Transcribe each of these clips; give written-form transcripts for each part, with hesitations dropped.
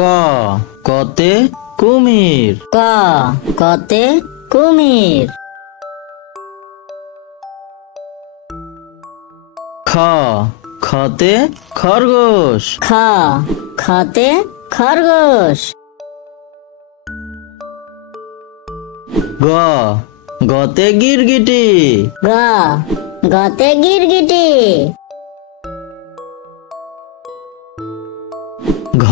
ক কতে কুমির। ক কতে কুমির। খ খতে খরগোশ। খ খতে খরগোশ। গ গতে গিরগিটি। গ গতে গিরগিটি। ঘ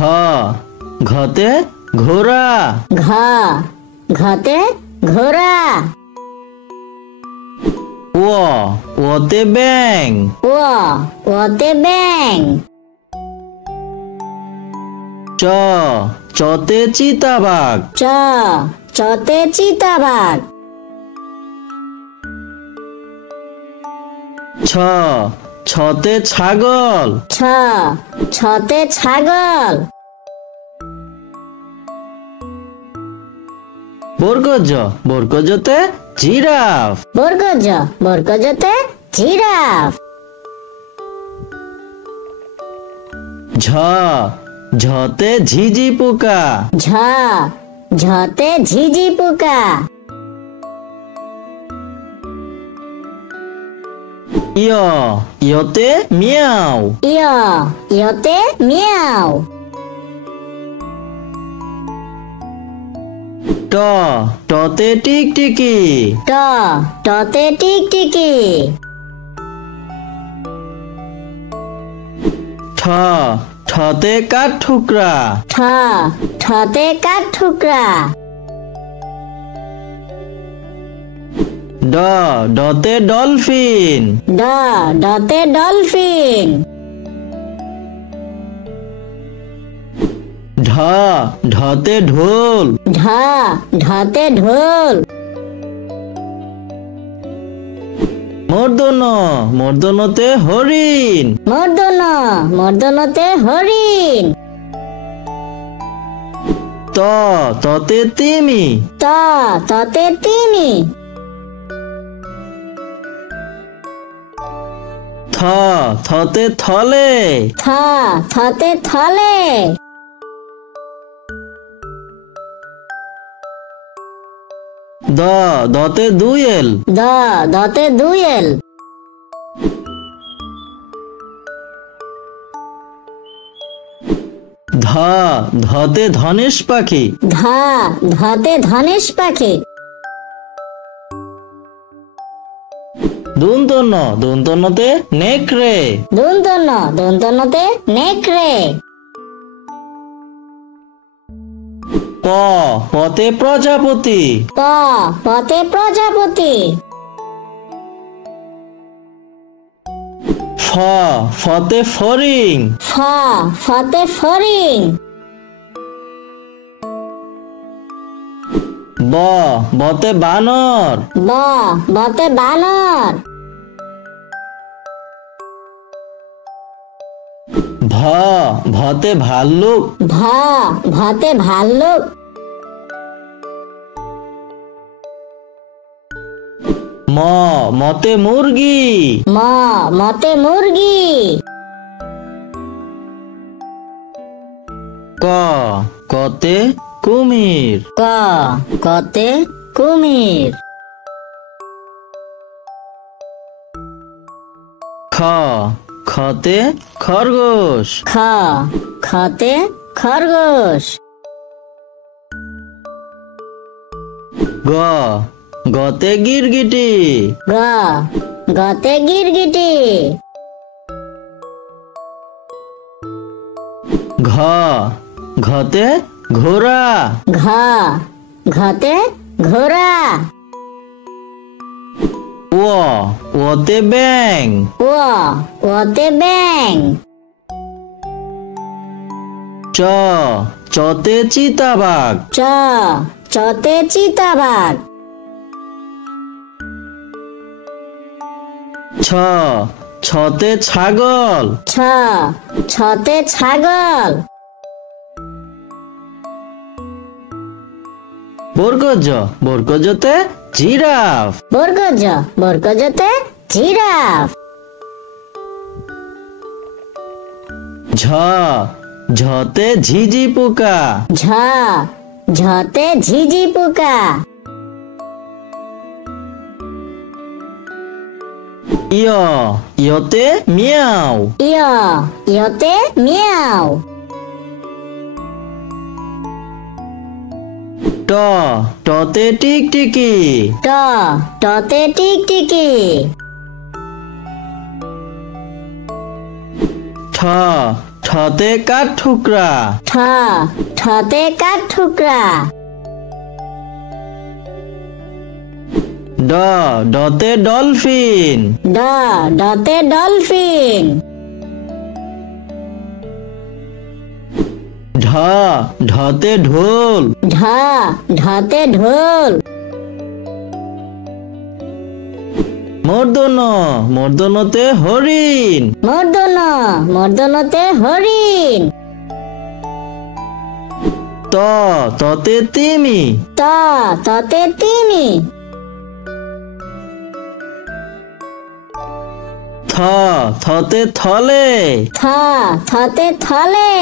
ঘতে ঘোড়া। ঘ ঘতে ঘোড়া। ও ওতে ব্যাং। ও ওতে ব্যাং। চ চতে চিতাবাঘ। চ চতে চিতাবাঘ। ছ ছতে ছাগল। ছ ছতে ছাগল। বর্গজ বর্গজতে জিরাফ। বর্গজ বর্গজতে জিরাফ। ঝ ঝতে ঝিঝি পোকা। ঝ ঝতে ঝিঝি পোকা। ইয় ইয়তে মিয়াও। ইয় ইয়তে মিয়াও। ট টতে টিকটিকি। ট টতে টিকটিকি। ঠ ঠতে কাঠঠুকরা। ঠ ঠতে কাঠঠুকরা। ড ডতে ডলফিন। ড ডতে ডলফিন। ঢ ঢতে ঢোল। ঢ ঢতে ঢোল। মূর্ধন্য মূর্ধন্যতে হরিণ। মূর্ধন্য মূর্ধন্যতে হরিণ। ত ততে তিমি। ত ততে তিমি। থ থতে থলে। থ থতে থলে। দ দতে দুয়েল। দ দতে দুয়েল। ধ ধতে ধনেশ পাখি। ধ ধতে ধনেশ পাখি। দন্তন্য দন্তন্যতে নেকড়ে। দন্তন্য দন্তন্যতে নেকড়ে। প পতে প্রজাপতি। প পতে প্রজাপতি। ফ ফতে ফড়িং। ফ ফতে ফড়িং। ব বতে বানর। ব বতে বানর। ভ ভতে ভাল্লুক। ভ ভতে ভাল্লুক। ম মতে মুরগি। ম মতে মুরগি। ক কতে কুমির। ক কতে কুমির। খ খতে খরগোশ। খ খতে খরগোশ। গ গতে গিরগিটি। গ গতে গিরগিটি। ঘ ঘতে ঘোড়া। ঘ ঘতে ঘোড়া। ও ওতে ব্যাং। ও ওতে ব্যাং। চ চতে চিতাবাঘ। চ চতে চিতাবাঘ। ছ ছতে ছাগল। ছ ছতে ছাগল। বর্গজ বর্গজতে জিরাফ। বর্গজ বর্গজতে জিরাফ। ঝ ঝতে ঝিঝি পোকা। ঝ ঝতে ঝিঝি পোকা। ইয় ইয়তে মিয়াও। ইয় ইয়তে মিয়াও। ট টতে টিকটিকি। ট টতে টিকটিকি। ঠ ঠতে কাঠঠুকরা। ঠ ঠতে কাঠঠুকরা। ড ডতে ডলফিন। ড ডতে ডলফিন। ঢ ঢতে ঢোল। ঢ ঢতে ঢোল। মূর্ধন্য মূর্ধন্যতে হরিণ। মূর্ধন্য মূর্ধন্যতে হরিণ। ত ততে তিমি। ত ততে তিমি। থ থতে থলে। থ থতে থলে।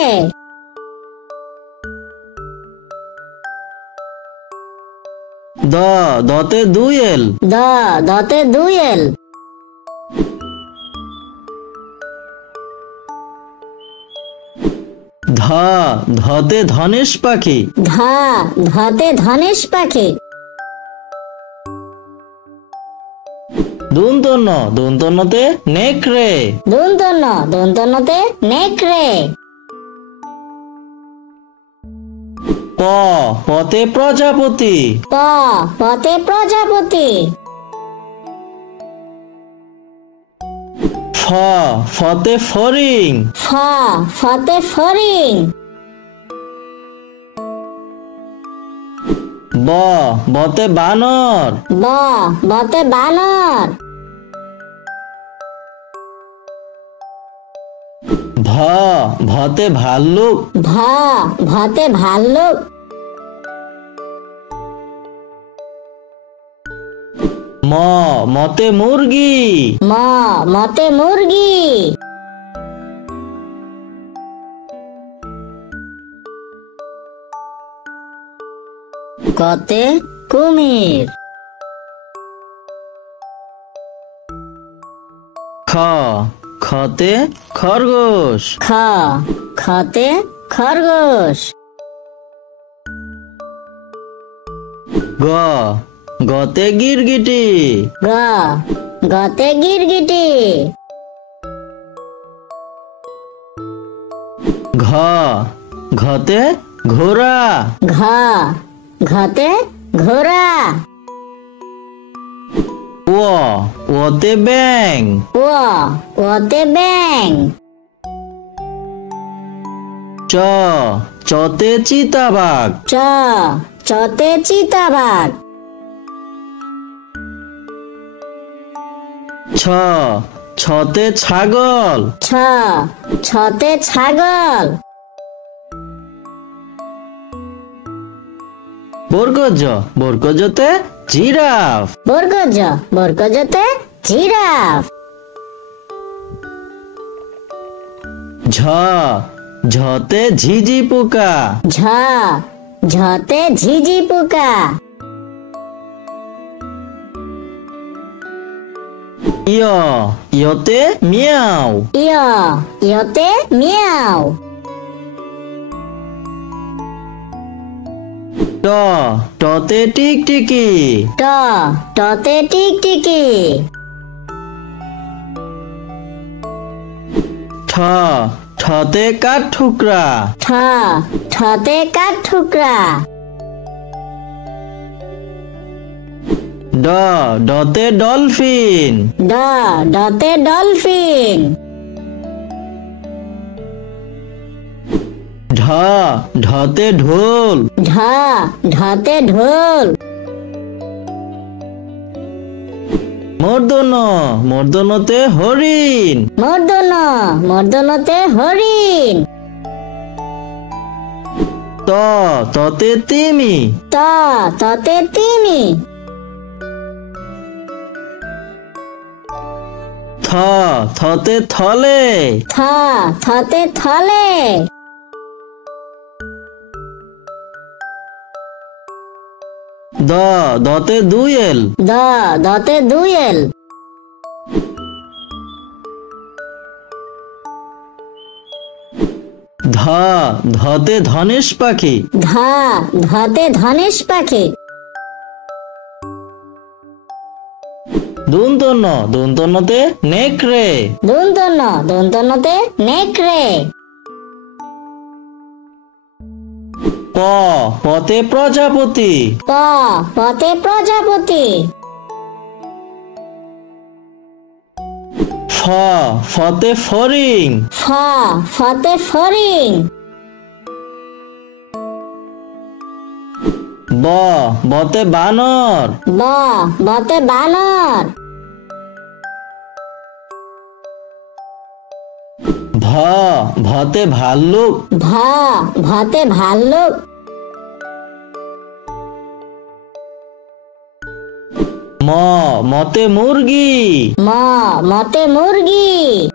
দ দতে দুয়েল। দ দতে দুয়েল। ধ ধতে ধনেশ পাখি। ধ ধতে ধনেশ পাখি। দন্তন্য দন্তন্যতে নেকড়ে। দন্তন্য দন্তন্যতে নেকড়ে। প পতে প্রজাপতি। প পতে প্রজাপতি। ফ ফতে ফড়িং। ফ ফতে ফড়িং। ব বতে বানর। ব বতে বানর। ভ ভতে ভাল্লুক। ভ ভতে ভাল্লুক। ম মতে মুরগি। ম মতে মুরগি। কতে কুমির। খ খতে খরগোশ। খ খতে খরগোশ। গ গতে গিরগিটি। গ গতে গিরগিটি। ঘ ঘতে ঘোড়া। ঘ ঘতে ঘোড়া। ও ওতে ব্যাং। ও ওতে ব্যাং। চ চতে চিতাবাঘ। চ চতে চিতাবাঘ। ছ ছতে ছাগল। ছ ছতে ছাগল। বর্গজ বর্গজতে জিরাফ। বর্গজ বর্গজতে জিরাফ। ঝ ঝতে ঝিঝি পোকা। ঝ ঝতে ঝিঝি পোকা। ইয় ইয়তে মিয়াও। ইয় ইয়তে মিয়াও। ট টতে টিকটিকি। ট টতে টিকটিকি। ঠ ঠতে কাঠঠুকরা। ঠ ঠতে কাঠঠুকরা। ড ডতে ডলফিন। ড ডতে ডলফিন। ঢ ঢতে ঢোল। ঢ ঢতে ঢোল। মূর্ধন্য মূর্ধন্যতে হরিণ। মূর্ধন্য মূর্ধন্যতে হরিণ। ত ততে তিমি। ত ততে তিমি। থ থতে থলে। থ থতে থলে। দতে দুয়েল। দতে দুয়েল। ধতে ধনেশ পাখি। ধতে ধনেশ পাখি। দন্তন্নতে নেকড়ে। দন্তন্নতে নেকড়ে। পতে প্রজাপতি। পতে প্রজাপতি। ফতে ফড়িং। ফতে ফড়িং। বতে বানর। বতে বানর। ভতে ভাল্লুক। ভতে ভাল্লুক। মতে মুরগি। মতে মুরগি।